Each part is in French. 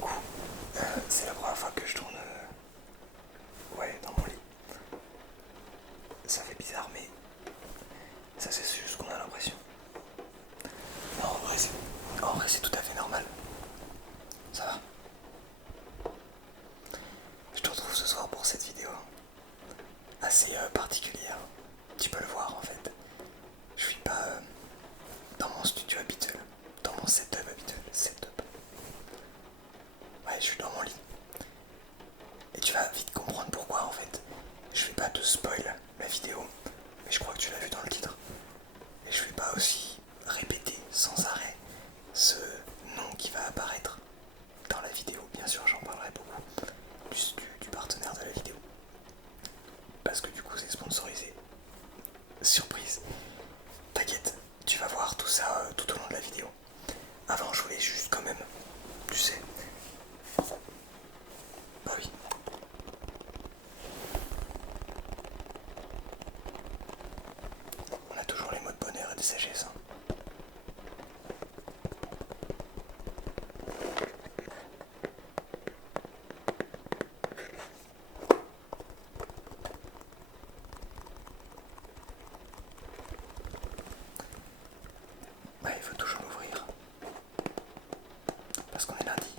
coup, c'est la première fois que je tourne ouais, dans mon lit. Ça fait bizarre, mais ça c'est juste ce qu'on a l'impression. Non, en vrai, c'est tout à fait normal. Ça va. Je te retrouve ce soir pour cette vidéo assez particulière. Tu peux le voir en fait. Je suis pas dans mon studio habituel, dans mon setup habituel. Setup. Ouais, je suis dans mon lit. Et tu vas vite comprendre pourquoi en fait. Je vais pas te spoil la vidéo, mais je crois que tu l'as vu dans le titre. Et je vais pas aussi répéter sans arrêt ce nom qui va apparaître dans la vidéo. Bien sûr, j'en parlerai beaucoup du partenaire de la vidéo. Parce que du coup, c'est sponsorisé. Surprise. T'inquiète, tu vas voir tout ça tout au long de la vidéo. Avant, je voulais juste quand même, tu sais. Bah oui. On a toujours les mots de bonheur et de sagesse. Hein. Bah, il faut toujours l'ouvrir. Parce qu'on est lundi.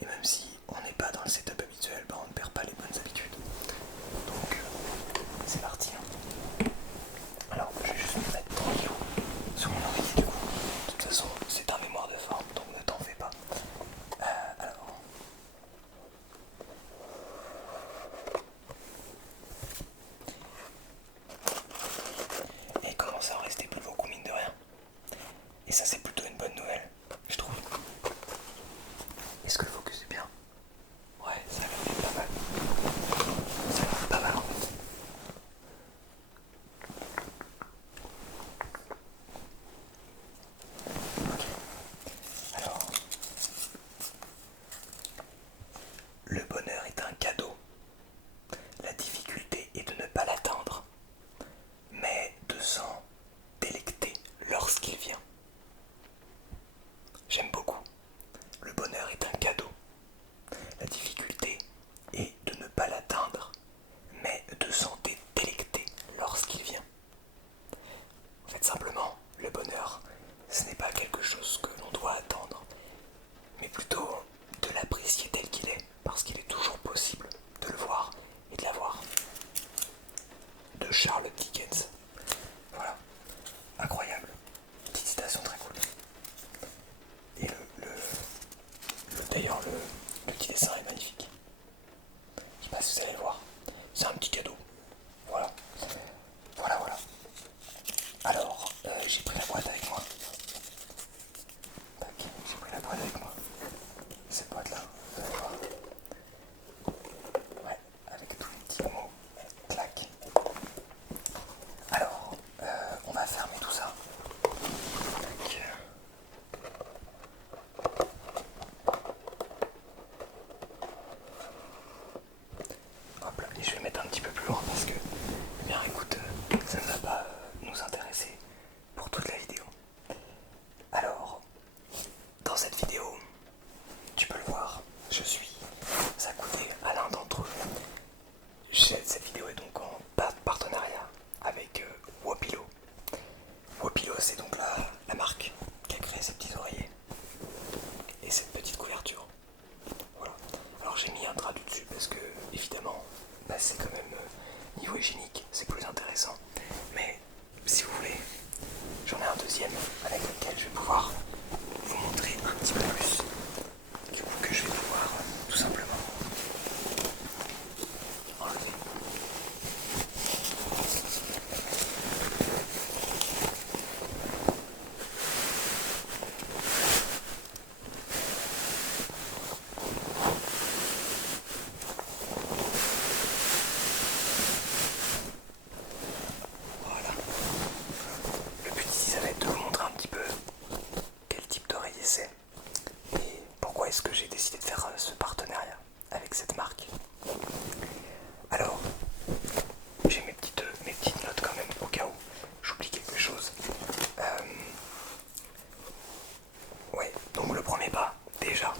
Et même si on n'est pas dans le setup habituel, bah on ne perd pas les bonnes habitudes. Donc, c'est parti. Hein. Alors, je vais juste me mettre tranquille sur mon oreiller du coup. De toute façon, c'est un mémoire de forme, donc ne t'en fais pas. Alors. Et il commence à en rester plus beaucoup, mine de rien. Et ça, c'est plutôt une bonne nouvelle, je trouve. Est-ce que le focus est bien? Ouais, ça a l'air d'être pas mal. Ça a l'air pas mal en fait. Ok. Alors, le bonheur est un cadeau. La difficulté est de ne pas l'atteindre, mais de s'en délecter lorsqu'il vient. J'aime beaucoup. Le bonheur est un cadeau. La difficulté est de ne pas l'atteindre, mais de s'en délecter lorsqu'il vient. En fait, simplement, le bonheur, ce n'est pas quelque chose que l'on doit attendre, mais plutôt de l'apprécier tel qu'il est, parce qu'il est toujours possible de le voir et de l'avoir. De Charles Dickens. Voilà, incroyable. Petite citation très cool. Et d'ailleurs, le petit dessin est magnifique. Je sais pas si vous allez le voir. C'est un petit cadeau. Voilà. Voilà, voilà. Alors, j'ai pris la boîte avec moi. Tac, j'ai pris la boîte avec moi. Cette boîte-là, vous allez voir. Ouais, avec tous les petits mots. Clac. Alors, on va fermer tout ça. Tac. Hop là, et je vais le mettre un petit peu plus loin parce que, eh bien écoute, ça ne va pas nous intéresser pour toute la vidéo. Alors, dans cette vidéo, tu peux le voir, je suis accoudé à l'un d'entre eux. Cette vidéo est donc en partenariat avec Wopilo. Wopilo, c'est donc la marque qui a créé ces petits oreillers et cette petite couverture. Voilà. Alors j'ai mis un drap du dessus parce que, évidemment, bah, c'est quand même niveau hygiénique, c'est plus intéressant. Mais si vous voulez, j'en ai un deuxième avec lequel je vais pouvoir vous montrer un petit peu plus. Du coup, que je vais pouvoir tout simplement enlever. Voilà. Le but ici, ça va être de vous montrer un petit peu quel type d'oreiller c'est et pourquoi est-ce que j'ai décidé de faire ce partenariat avec cette marque. Alors, j'ai mes petites notes quand même au cas où j'oublie quelque chose. Ouais, donc le premier pas, déjà,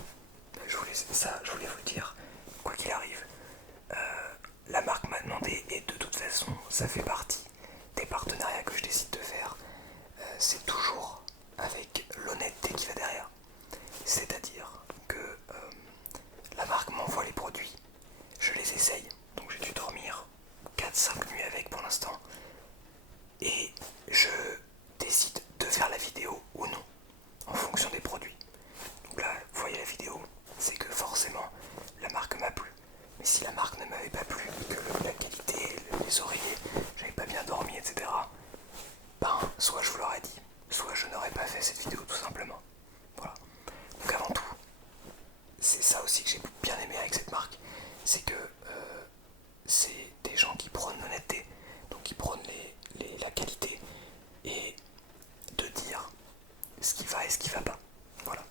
c'est que c'est des gens qui prônent l'honnêteté, donc qui prônent la qualité et de dire ce qui va et ce qui va pas. Voilà.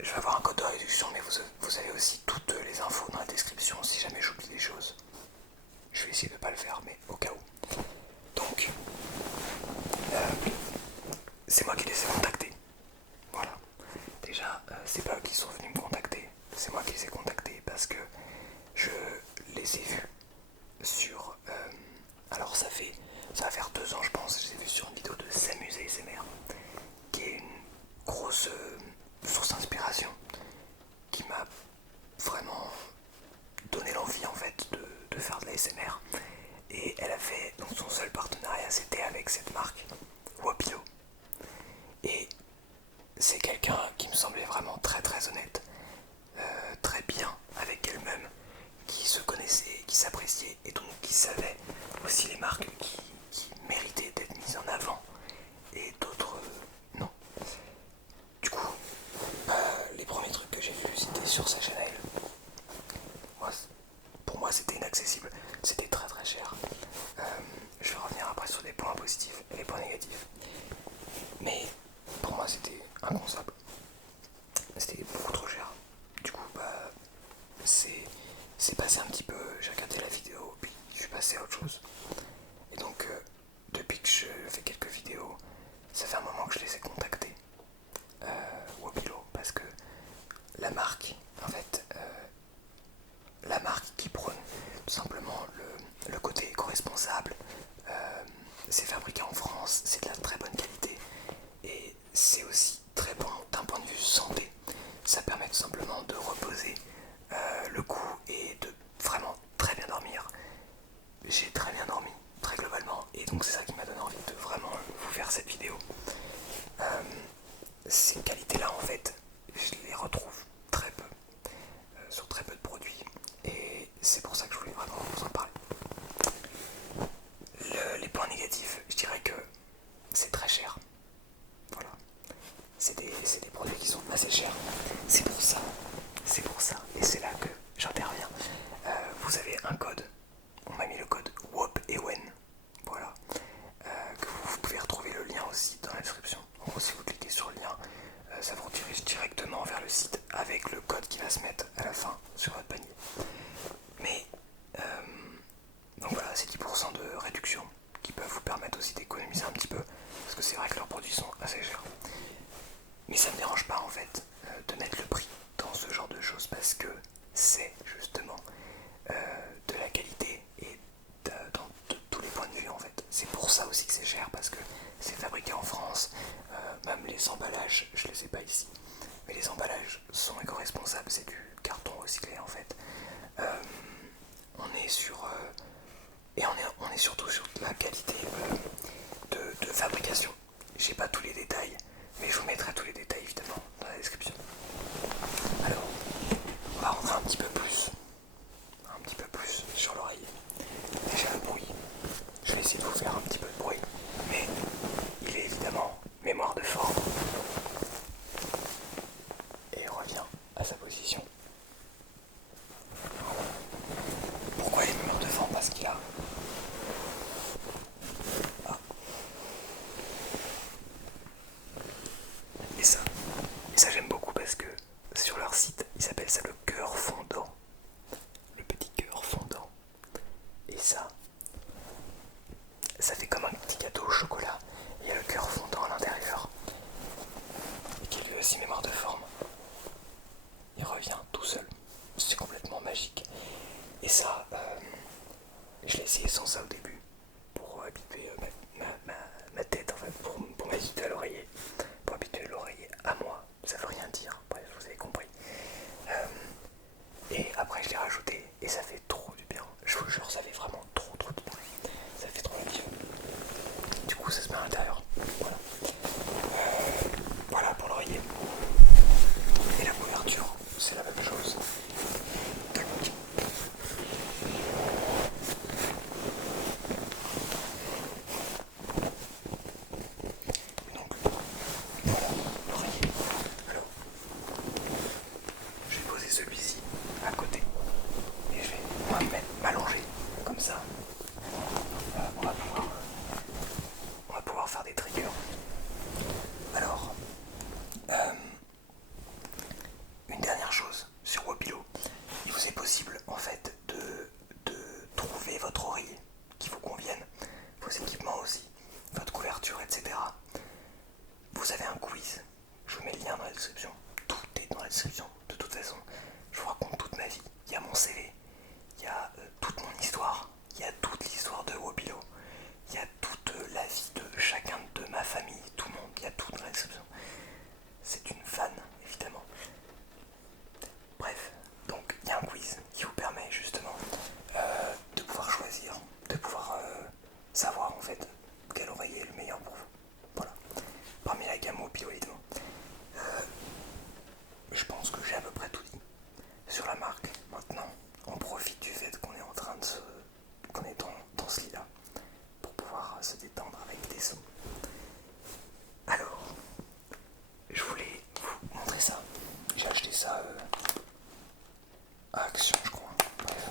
Je vais avoir un code de réduction, mais vous avez aussi toutes les infos dans la description si jamais j'oublie des choses. Je vais essayer de ne pas le faire, mais au cas où. Donc, c'est moi qui les ai contactés. Voilà. Déjà, c'est pas eux qui sont venus me contacter, c'est moi qui les ai contactés parce que je les ai vus sur... alors ça va faire 2 ans je pense, je les ai vus sur une vidéo de Samus ASMR, qui est une grosse source d'inspiration, qui m'a vraiment donné l'envie en fait de faire de l'ASMR. Et elle a fait, donc son seul partenariat c'était avec cette marque, Wapilo. Et c'est quelqu'un qui me semblait vraiment très très honnête, très bien avec elle-même, qui se connaissait, qui s'appréciait et donc qui savait aussi les marques qui méritaient d'être mises en avant et d'autres non. Du coup, les premiers trucs que j'ai vus c'était sur sa chaîne à elle. Pour moi c'était inaccessible, c'était très très cher. Je vais revenir après sur des points positifs et les points négatifs. Mais pour moi c'était inconcevable. C'était beaucoup trop cher. Du coup c'est passé un petit peu, j'ai regardé la vidéo puis je suis passé à autre chose. Et donc depuis que je fais quelques vidéos, ça fait un moment que je les ai contactés, Wapilo, parce que la marque, en fait, la marque qui prône tout simplement le côté éco-responsable, c'est fabriqué en France, c'est de la très bonne qualité et c'est aussi très bon d'un point de vue santé. Ça permet tout simplement de reposer le cou et de vraiment très bien dormir. J'ai très bien dormi, très globalement, et donc c'est ça qui m'a donné envie de vraiment vous faire cette vidéo. Ces qualités-là, en fait, je les retrouve très peu, sur très peu de produits, et c'est pour ça que je voulais vraiment vous en parler. Les points négatifs, je dirais que c'est très cher. Voilà. C'est des produits qui sont assez chers. C'est pour ça, et c'est là que j'interviens. Vous avez un code, on m'a mis le code WOPEWEN, voilà, que vous pouvez retrouver le lien aussi dans la description. En gros, si vous cliquez sur le lien, ça vous redirige directement vers le site avec le code qui va se mettre à la fin sur votre panier. Mais donc voilà, c'est 10% de réduction qui peuvent vous permettre aussi d'économiser un petit peu, parce que c'est vrai que leurs produits sont assez chers. Mais ça me dérange pas en fait de mettre le prix dans ce genre de choses, parce que c'est justement de la qualité et dans tous les points de vue en fait. C'est pour ça aussi que c'est cher, parce que c'est fabriqué en France, même les emballages, je les ai pas ici, mais les emballages sont éco-responsables, c'est du carton recyclé en fait. On est sur et on est surtout sur la qualité de fabrication. J'ai pas tous les détails, mais je vous mettrai tous les détails évidemment dans la description. Alors, on va rentrer un petit peu plus sur l'oreiller. Déjà le bruit, je vais essayer de vous faire un petit peu de bruit, mais il est évidemment mémoire de forme. Et il revient à sa position. Pourquoi il est mémoire de forme? Parce qu'il a... Ah. Et ça j'aime beaucoup parce que sur leur site, ils appellent ça le cœur fondant. Le petit cœur fondant. Et ça fait comme un petit gâteau au chocolat. Il y a le cœur fondant à l'intérieur. Et qui lui aussi mémoire de forme. Il revient tout seul. C'est complètement magique. Et ça, je l'ai essayé sans ça au début. Pour habituer ma tête, en fait, pour m'habituer à l'oreiller. Pour habituer l'oreiller à moi. Ça veut rien dire. Bref, vous avez compris. Et après, je l'ai rajouté. Et ça fait trop du bien. Je vous jure, ça fait vraiment trop du bien. Ça fait trop la vie. Du coup, ça se met à l'intérieur. Voilà. Voilà pour l'oreiller. description. De toute façon, je vous raconte toute ma vie. Il y a mon CV, il y a toute mon histoire, il y a toute l'histoire de Wobilo, il y a toute la vie de chacun de ma famille, tout le monde, il y a tout dans la description. C'est une fan, évidemment. Bref, donc il y a un quiz qui vous permet justement de pouvoir choisir, de pouvoir savoir en fait quel oreiller est le meilleur pour vous. Voilà. Parmi la gamme Wobilo évidemment. Je pense que j'ai à peu près tout dit sur la marque. Maintenant, on profite du fait qu'on est en train de qu'on est dans ce lit là pour pouvoir se détendre avec des sons. Alors, je voulais vous montrer ça. J'ai acheté ça à Action, je crois. Bref.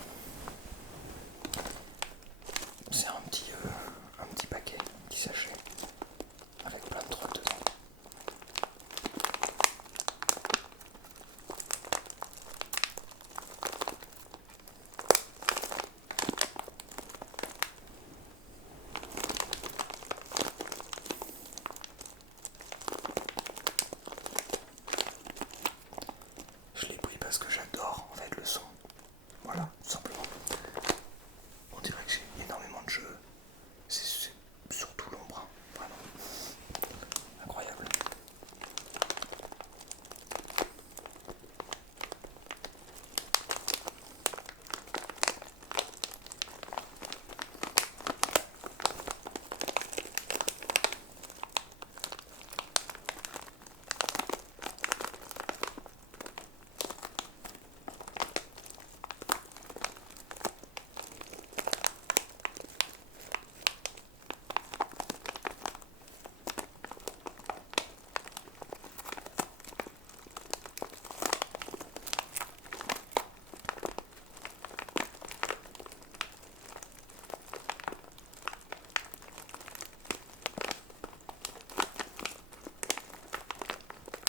C'est un petit paquet, un petit sachet avec plein de trucs dedans. Je l'ai pris parce que j'adore en fait le son. Voilà, tout simplement. On dirait que j'ai énormément de jeux. C'est surtout l'ombre, hein, vraiment. Incroyable.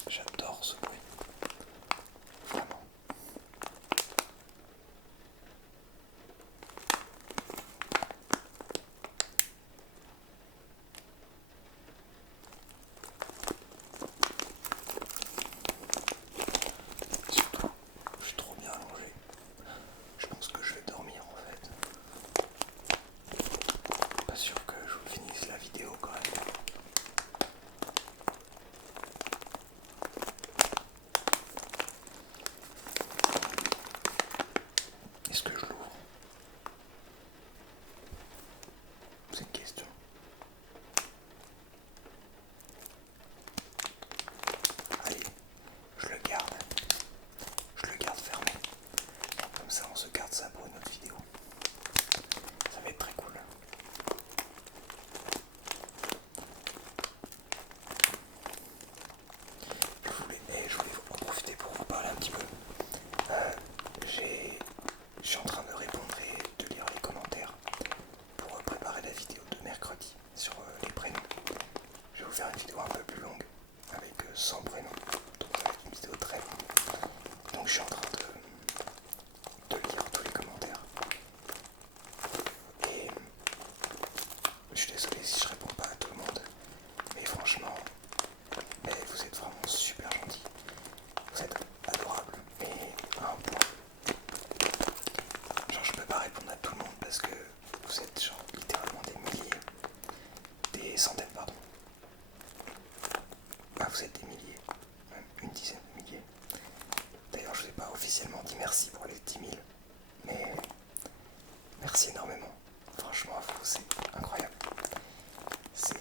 J'adore ce bruit. Vraiment. Surtout, je suis trop bien allongé. Je pense que je vais dormir en fait. Pas sûr que je vous finisse la vidéo quand même. Est-ce que je l'ouvre? C'est une question. Allez, je le garde. Je le garde fermé. Comme ça, on se garde ça pour une autre vidéo. Ça va être très cool. Je voulais en profiter pour vous parler un petit peu. Je suis en train de répondre et de lire les commentaires pour préparer la vidéo de mercredi sur les prénoms. Je vais vous faire une vidéo un peu plus longue avec 100 prénoms. Donc ça va être une vidéo très longue. Donc je suis en train de lire tous les commentaires. Et je suis désolé si je réponds pas à tout le monde. Mais franchement, vous êtes vraiment super gentils. Vous êtes adorables. Mais à un point. Genre je peux pas répondre à tout le monde parce que vous êtes genre littéralement des milliers. Des centaines, pardon. Ah, vous êtes des milliers. Même une dizaine de milliers. D'ailleurs, je vous ai pas officiellement dit merci pour les 10 000. Mais merci énormément. Franchement, à vous, c'est incroyable. C'est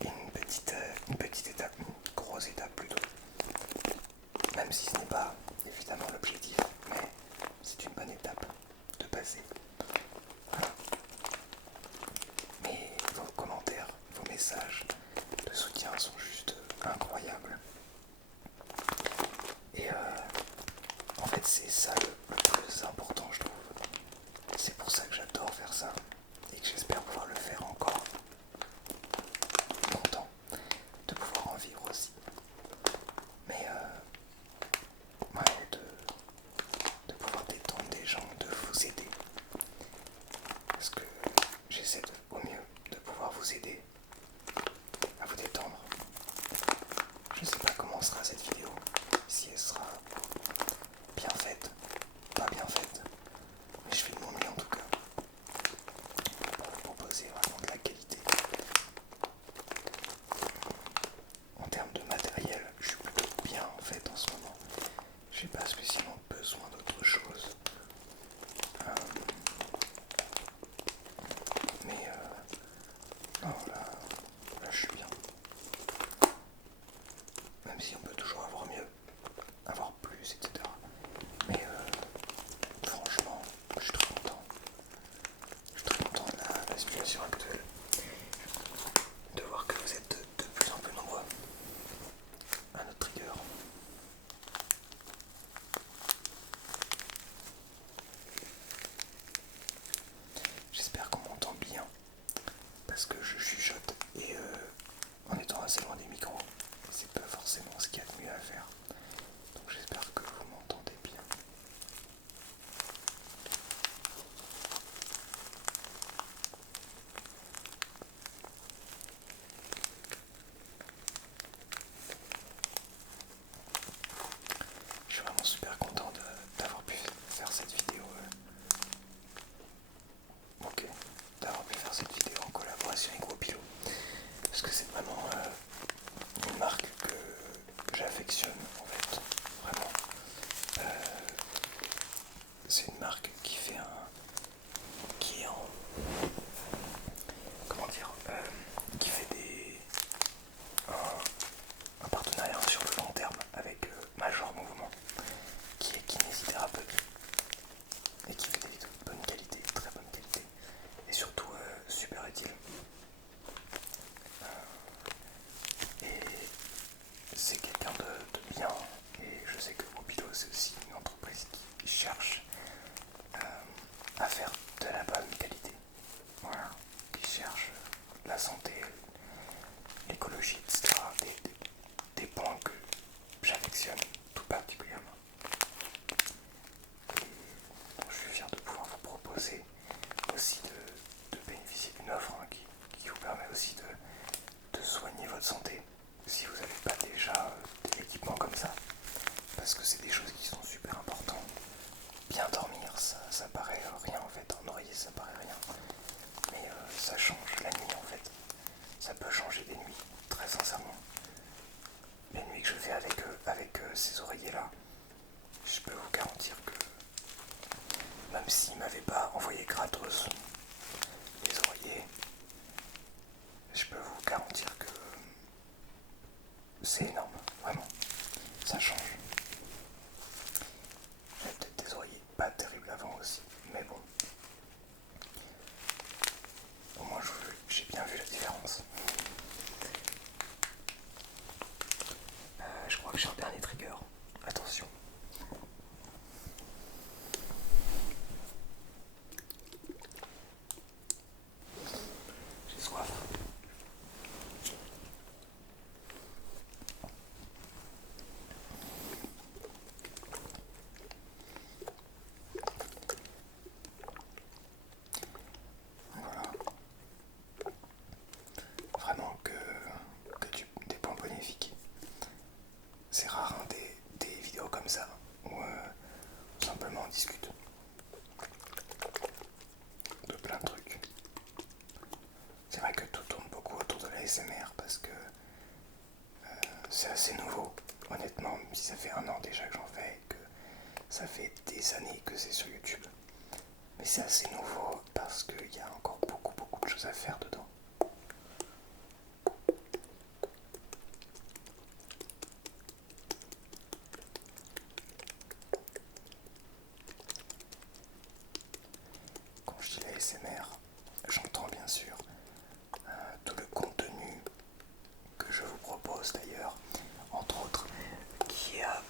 une petite étape, une grosse étape plutôt. Même si ce n'est pas évidemment l'objectif, mais c'est une bonne étape de passer. Voilà. Mais vos commentaires, vos messages de soutien sont juste incroyables. Et en fait, c'est ça le plus important, je trouve. C'est pour ça que j'adore faire ça et que j'espère pouvoir le faire encore longtemps, de pouvoir en vivre aussi. Mais ouais, de pouvoir détendre des gens, de vous aider. Parce que j'essaie au mieux de pouvoir vous aider à vous détendre. Je sais pas comment sera cette vidéo, si elle sera avoir mieux, avoir plus, etc. Mais franchement, je suis très content. Je suis très content de la situation actuelle. De voir que vous êtes de plus en plus nombreux à notre trigger. J'espère qu'on m'entend bien parce que je chuchote et en étant assez loin des micros, c'est pas forcément ce qu'il y a de mieux à faire. Donc j'espère que vous m'entendez bien. Je suis vraiment super content d'avoir pu faire cette vidéo. Ok, d'avoir pu faire cette vidéo en collaboration avec Wopilo. Parce que c'est vraiment une marque que j'affectionne en fait. Vraiment. C'est une marque qui est en, comment dire, qui fait un partenariat sur le long terme avec Major Mouvement, qui est kinésithérapeute et qui fait des vidéos de bonne qualité, très bonne qualité, et surtout super utile. Et c'est quelqu'un de bien, et je sais que Mobilo c'est aussi une entreprise qui cherche à faire de la bonne qualité. Voilà, qui cherche la santé, l'écologie, etc. Des points que j'affectionne tout particulièrement. Et je suis fier de pouvoir vous proposer aussi de bénéficier d'une offre qui vous permet aussi de soigner votre santé si vous n'avez pas déjà des équipements comme ça. Parce que c'est des choses qui sont super importantes. Bien dormir, ça paraît rien en fait. En oreiller, ça paraît rien. Mais ça change la nuit en fait. Ça peut changer des nuits, très sincèrement. Les nuits que je fais avec ces oreillers là, je peux vous garantir que même s'ils ne m'avaient pas envoyé gratos les oreillers, je peux vous garantir que c'est énorme, vraiment. Ça change. J'avais peut-être des oreillers pas terribles avant aussi, mais bon. Au moins j'ai bien vu la différence. Je crois que j'ai un dernier trigger. Attention. J'ai soif. Voilà. Vraiment que des points bénéfiques. C'est rare hein, des vidéos comme ça où simplement on discute de plein de trucs. C'est vrai que tout tourne beaucoup autour de la SMR parce que c'est assez nouveau, honnêtement, même si ça fait 1 an déjà que j'en fais et que ça fait des années que c'est sur YouTube. Mais c'est assez nouveau parce qu'il y a encore beaucoup de choses à faire dedans. Quand je dis la SMR, j'entends bien sûr tout le contenu que je vous propose d'ailleurs, entre autres, qui a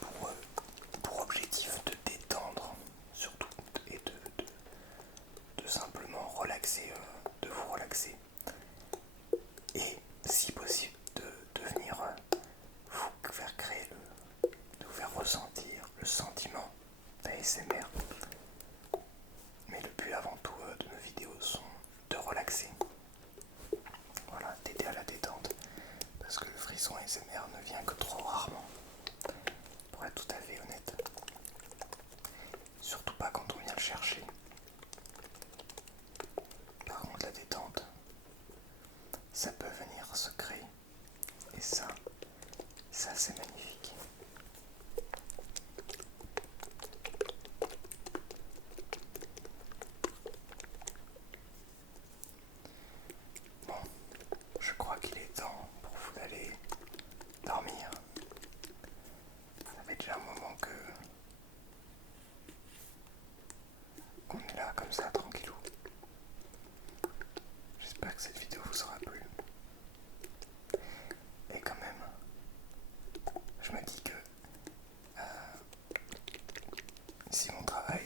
pour objectif de détendre surtout et de simplement relaxer, de vous relaxer et si possible de venir vous faire créer de vous faire ressentir le sentiment d'ASMR. Mais le but avant tout de nos vidéos sont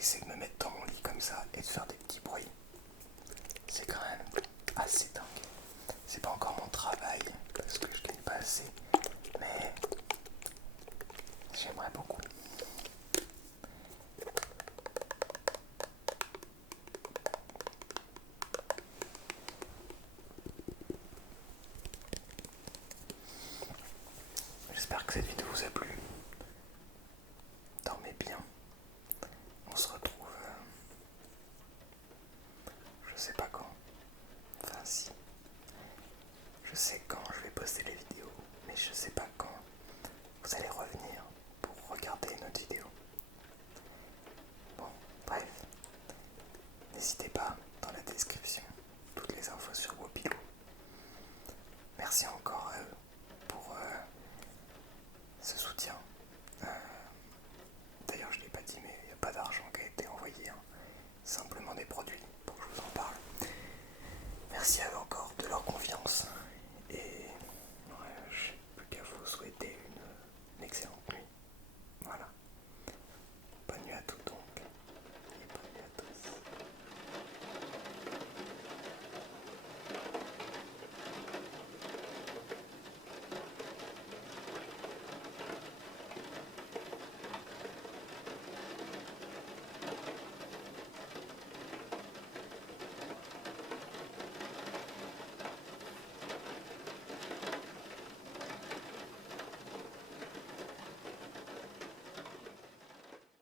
essayer de me mettre dans mon lit comme ça et de faire des petits bruits. C'est quand même assez dingue. C'est pas encore mon travail parce que je gagne pas assez, mais j'aimerais beaucoup.